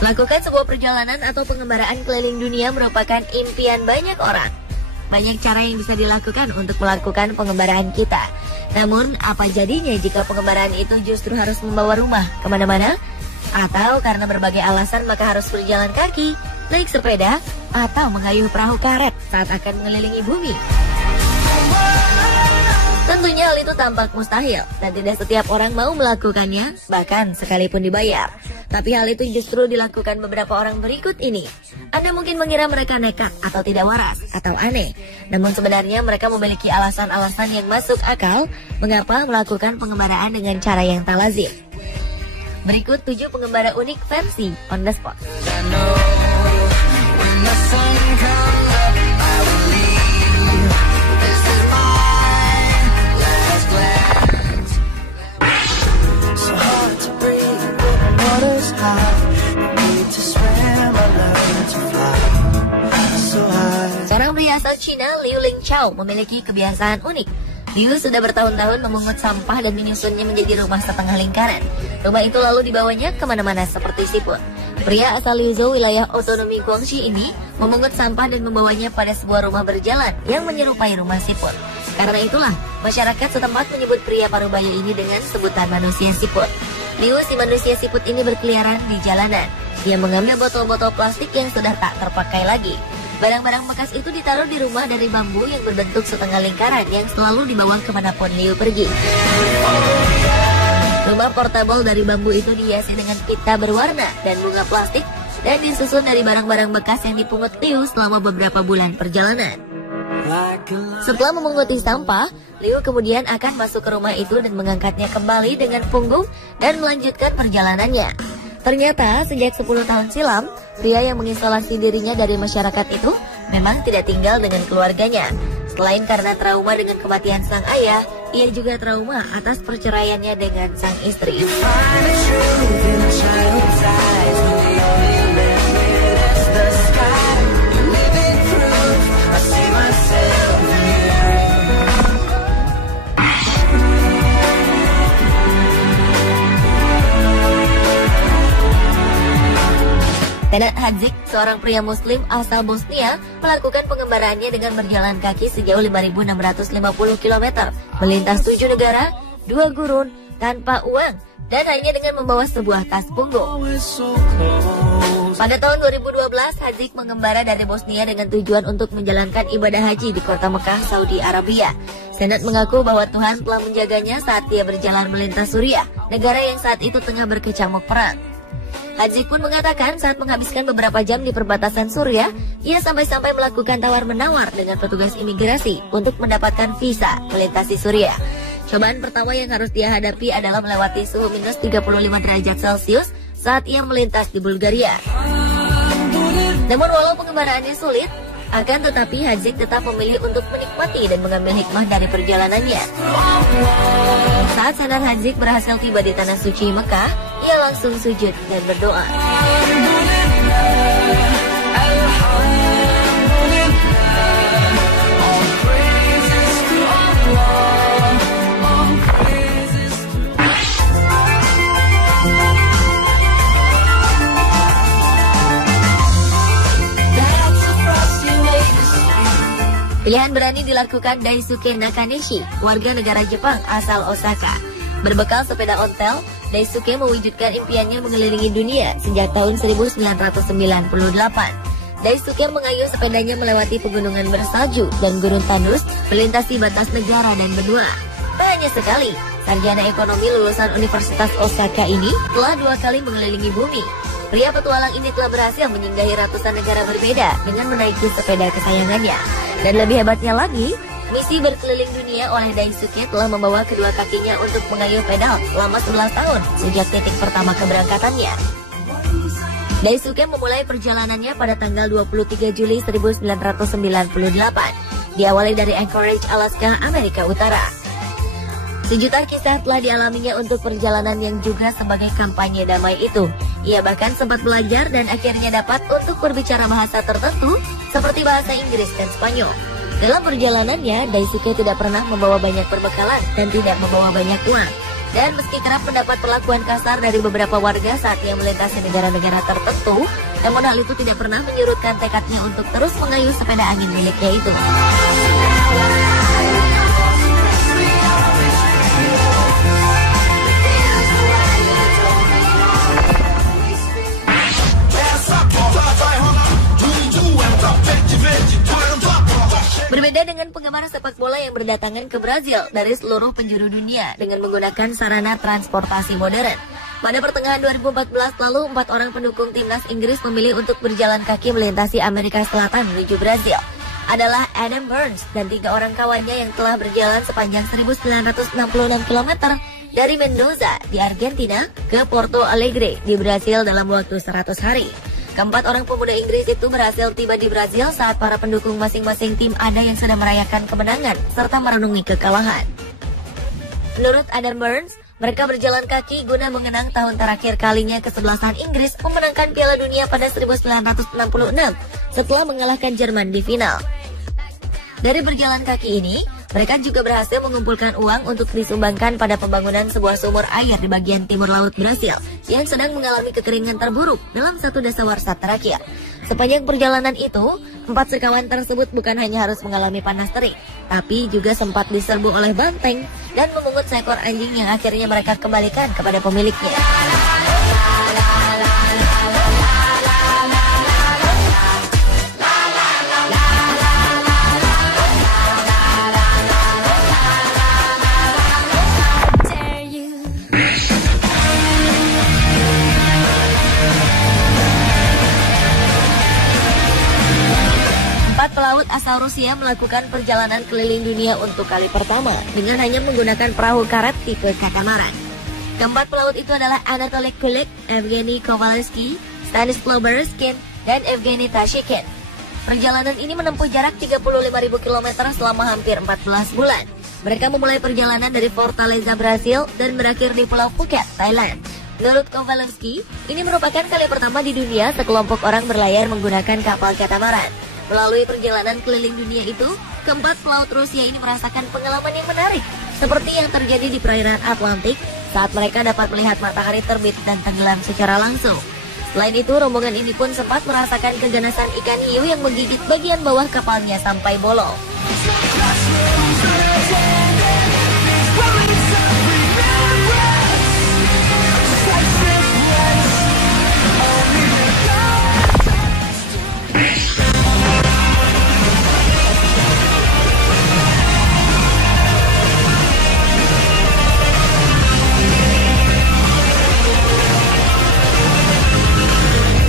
Melakukan sebuah perjalanan atau pengembaraan keliling dunia merupakan impian banyak orang. Banyak cara yang bisa dilakukan untuk melakukan pengembaraan kita. Namun, apa jadinya jika pengembaraan itu justru harus membawa rumah kemana-mana? Atau karena berbagai alasan maka harus berjalan kaki, naik sepeda, atau mengayuh perahu karet saat akan mengelilingi bumi? Tentunya hal itu tampak mustahil dan tidak setiap orang mau melakukannya, bahkan sekalipun dibayar. Tapi hal itu justru dilakukan beberapa orang berikut ini. Anda mungkin mengira mereka nekat atau tidak waras atau aneh. Namun sebenarnya mereka memiliki alasan-alasan yang masuk akal mengapa melakukan pengembaraan dengan cara yang tak lazim. Berikut 7 pengembara unik versi on the spot. Seorang pria asal Cina, Liu Lingchao, memiliki kebiasaan unik. Liu sudah bertahun-tahun memungut sampah dan menyusunnya menjadi rumah setengah lingkaran. Rumah itu lalu dibawanya kemana-mana seperti siput. Pria asal Liuzhou, wilayah otonomi Guangxi ini, memungut sampah dan membawanya pada sebuah rumah berjalan yang menyerupai rumah siput. Karena itulah, masyarakat setempat menyebut pria parubaya ini dengan sebutan manusia siput. Liu, si manusia siput ini, berkeliaran di jalanan. Dia mengambil botol-botol plastik yang sudah tak terpakai lagi. Barang-barang bekas itu ditaruh di rumah dari bambu yang berbentuk setengah lingkaran yang selalu dibawa kemanapun Liu pergi. Rumah portable dari bambu itu dihiasi dengan pita berwarna dan bunga plastik dan disusun dari barang-barang bekas yang dipungut Liu selama beberapa bulan perjalanan. Setelah memunguti sampah, Liu kemudian akan masuk ke rumah itu dan mengangkatnya kembali dengan punggung dan melanjutkan perjalanannya. Ternyata sejak 10 tahun silam, pria yang mengisolasi dirinya dari masyarakat itu memang tidak tinggal dengan keluarganya. Selain karena trauma dengan kematian sang ayah, ia juga trauma atas perceraiannya dengan sang istri. Senad Hadzik, seorang pria muslim asal Bosnia, melakukan pengembaraannya dengan berjalan kaki sejauh 5.650 km, melintas 7 negara, 2 gurun, tanpa uang, dan hanya dengan membawa sebuah tas punggung. Pada tahun 2012, Hadzik mengembara dari Bosnia dengan tujuan untuk menjalankan ibadah haji di kota Mekah, Saudi Arabia. Senad mengaku bahwa Tuhan telah menjaganya saat dia berjalan melintas Suriah, negara yang saat itu tengah berkecamuk perang. Hadzik pun mengatakan saat menghabiskan beberapa jam di perbatasan Suriah, ia sampai-sampai melakukan tawar-menawar dengan petugas imigrasi untuk mendapatkan visa melintasi Suriah. Cobaan pertama yang harus dia hadapi adalah melewati suhu minus 35 derajat Celcius saat ia melintas di Bulgaria. Namun walau pengembaraannya sulit, akan tetapi Hadzik tetap memilih untuk menikmati dan mengambil hikmah dari perjalanannya. Saat Senad Hadzik berhasil tiba di tanah suci Mekah, ia langsung sujud dan berdoa. Pilihan berani dilakukan Daisuke Nakanishi, warga negara Jepang asal Osaka. Berbekal sepeda ontel, Daisuke mewujudkan impiannya mengelilingi dunia sejak tahun 1998. Daisuke mengayuh sepedanya melewati pegunungan bersalju dan gunung tandus, melintasi batas negara dan benua. Tak hanya sekali, sarjana ekonomi lulusan Universitas Osaka ini telah 2 kali mengelilingi bumi. Pria petualang ini telah berhasil menyinggahi ratusan negara berbeda dengan menaiki sepeda kesayangannya. Dan lebih hebatnya lagi, misi berkeliling dunia oleh Daisuke telah membawa kedua kakinya untuk mengayuh pedal selama 11 tahun sejak titik pertama keberangkatannya. Daisuke memulai perjalanannya pada tanggal 23 Juli 1998. Diawali dari Anchorage, Alaska, Amerika Utara. Sejuta kisah telah dialaminya untuk perjalanan yang juga sebagai kampanye damai itu. Ia bahkan sempat belajar dan akhirnya dapat untuk berbicara bahasa tertentu seperti bahasa Inggris dan Spanyol. Dalam perjalanannya, Daisuke tidak pernah membawa banyak perbekalan dan tidak membawa banyak uang. Dan meski kerap mendapat perlakuan kasar dari beberapa warga saat ia melintasi negara-negara tertentu, namun hal itu tidak pernah menyurutkan tekadnya untuk terus mengayuh sepeda angin miliknya itu. Berbeda dengan penggemar sepak bola yang berdatangan ke Brazil dari seluruh penjuru dunia dengan menggunakan sarana transportasi modern. Pada pertengahan 2014 lalu, 4 orang pendukung timnas Inggris memilih untuk berjalan kaki melintasi Amerika Selatan menuju Brazil. Adalah Adam Burns dan 3 orang kawannya yang telah berjalan sepanjang 1966 km dari Mendoza di Argentina ke Porto Alegre di Brazil dalam waktu 100 hari. Keempat orang pemuda Inggris itu berhasil tiba di Brazil saat para pendukung masing-masing tim ada yang sedang merayakan kemenangan serta merenungi kekalahan. Menurut Adam Burns, mereka berjalan kaki guna mengenang tahun terakhir kalinya kesebelasan Inggris memenangkan Piala Dunia pada 1966 setelah mengalahkan Jerman di final. Dari berjalan kaki ini, mereka juga berhasil mengumpulkan uang untuk disumbangkan pada pembangunan sebuah sumur air di bagian timur laut Brasil yang sedang mengalami kekeringan terburuk dalam satu dasawarsa terakhir. Sepanjang perjalanan itu, 4 sekawan tersebut bukan hanya harus mengalami panas terik, tapi juga sempat diserbu oleh banteng dan memungut seekor anjing yang akhirnya mereka kembalikan kepada pemiliknya. Pelaut asal Rusia melakukan perjalanan keliling dunia untuk kali pertama dengan hanya menggunakan perahu karet tipe katamaran. Keempat pelaut itu adalah Anatoly Kulik, Evgeny Kovalevsky, Stanislav Berezkin, dan Evgeny Tashikin. Perjalanan ini menempuh jarak 35.000 km selama hampir 14 bulan. Mereka memulai perjalanan dari Fortaleza, Brasil dan berakhir di Pulau Phuket, Thailand. Menurut Kovalevsky, ini merupakan kali pertama di dunia sekelompok orang berlayar menggunakan kapal katamaran. Melalui perjalanan keliling dunia itu, keempat pelaut Rusia ini merasakan pengalaman yang menarik, seperti yang terjadi di perairan Atlantik saat mereka dapat melihat matahari terbit dan tenggelam secara langsung. Selain itu, rombongan ini pun sempat merasakan keganasan ikan hiu yang menggigit bagian bawah kapalnya sampai bolong.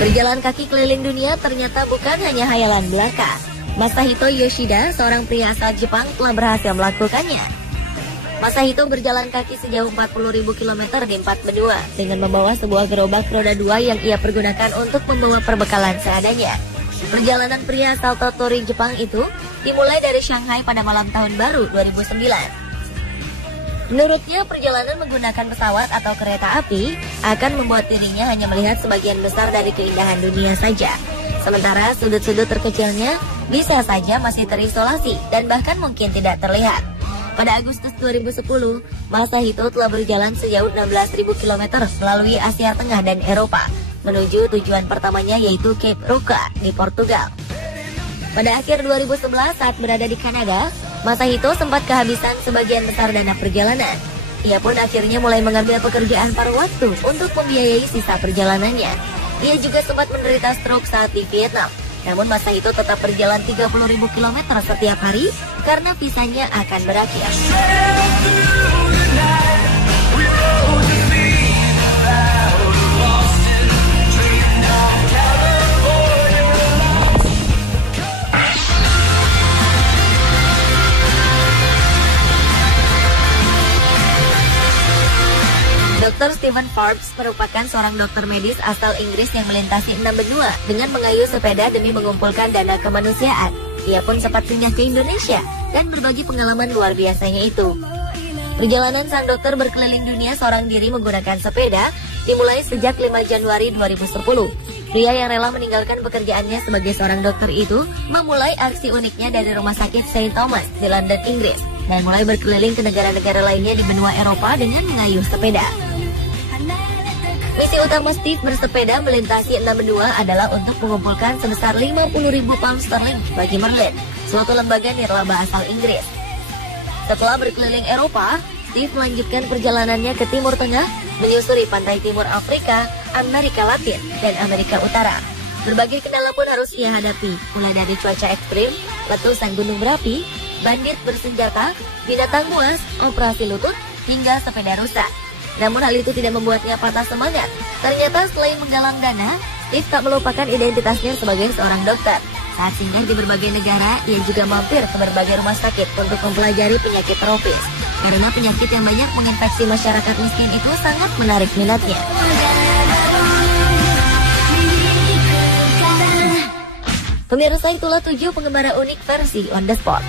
Berjalan kaki keliling dunia ternyata bukan hanya hayalan belaka. Masahito Yoshida, seorang pria asal Jepang, telah berhasil melakukannya. Masahito berjalan kaki sejauh 40.000 km di 4 benua dengan membawa sebuah gerobak roda 2 yang ia pergunakan untuk membawa perbekalan seadanya. Perjalanan pria asal Tottori, Jepang itu dimulai dari Shanghai pada malam tahun baru 2009. Menurutnya, perjalanan menggunakan pesawat atau kereta api akan membuat dirinya hanya melihat sebagian besar dari keindahan dunia saja. Sementara sudut-sudut terkecilnya bisa saja masih terisolasi dan bahkan mungkin tidak terlihat. Pada Agustus 2010, Masahito telah berjalan sejauh 16.000 km melalui Asia Tengah dan Eropa, menuju tujuan pertamanya yaitu Cape Roca di Portugal. Pada akhir 2011 saat berada di Kanada, Masahito sempat kehabisan sebagian besar dana perjalanan. Ia pun akhirnya mulai mengambil pekerjaan paruh waktu untuk membiayai sisa perjalanannya. Ia juga sempat menderita stroke saat di Vietnam. Namun Masahito tetap berjalan 30.000 km setiap hari karena visanya akan berakhir. Dr. Stephen Forbes merupakan seorang dokter medis asal Inggris yang melintasi 6 benua dengan mengayuh sepeda demi mengumpulkan dana kemanusiaan. Ia pun sempat singgah ke Indonesia dan berbagi pengalaman luar biasanya itu. Perjalanan sang dokter berkeliling dunia seorang diri menggunakan sepeda dimulai sejak 5 Januari 2010. Pria yang rela meninggalkan pekerjaannya sebagai seorang dokter itu memulai aksi uniknya dari Rumah Sakit St. Thomas di London, Inggris. dan mulai berkeliling ke negara-negara lainnya di benua Eropa dengan mengayuh sepeda. Misi utama Steve bersepeda melintasi 6 benua adalah untuk mengumpulkan sebesar 50.000 pound sterling bagi Merlin, suatu lembaga nirlaba asal Inggris. Setelah berkeliling Eropa, Steve melanjutkan perjalanannya ke Timur Tengah, menyusuri pantai timur Afrika, Amerika Latin, dan Amerika Utara. Berbagai kendala pun harus ia hadapi, mulai dari cuaca ekstrim, letusan gunung berapi, bandit bersenjata, binatang buas, operasi lutut, hingga sepeda rusak. Namun hal itu tidak membuatnya patah semangat. Ternyata selain menggalang dana, Steve tak melupakan identitasnya sebagai seorang dokter. Saat singgah di berbagai negara, ia juga mampir ke berbagai rumah sakit untuk mempelajari penyakit tropis. Karena penyakit yang banyak menginfeksi masyarakat miskin itu sangat menarik minatnya. Pemirsa, itulah 7 pengembara unik versi On The Spot.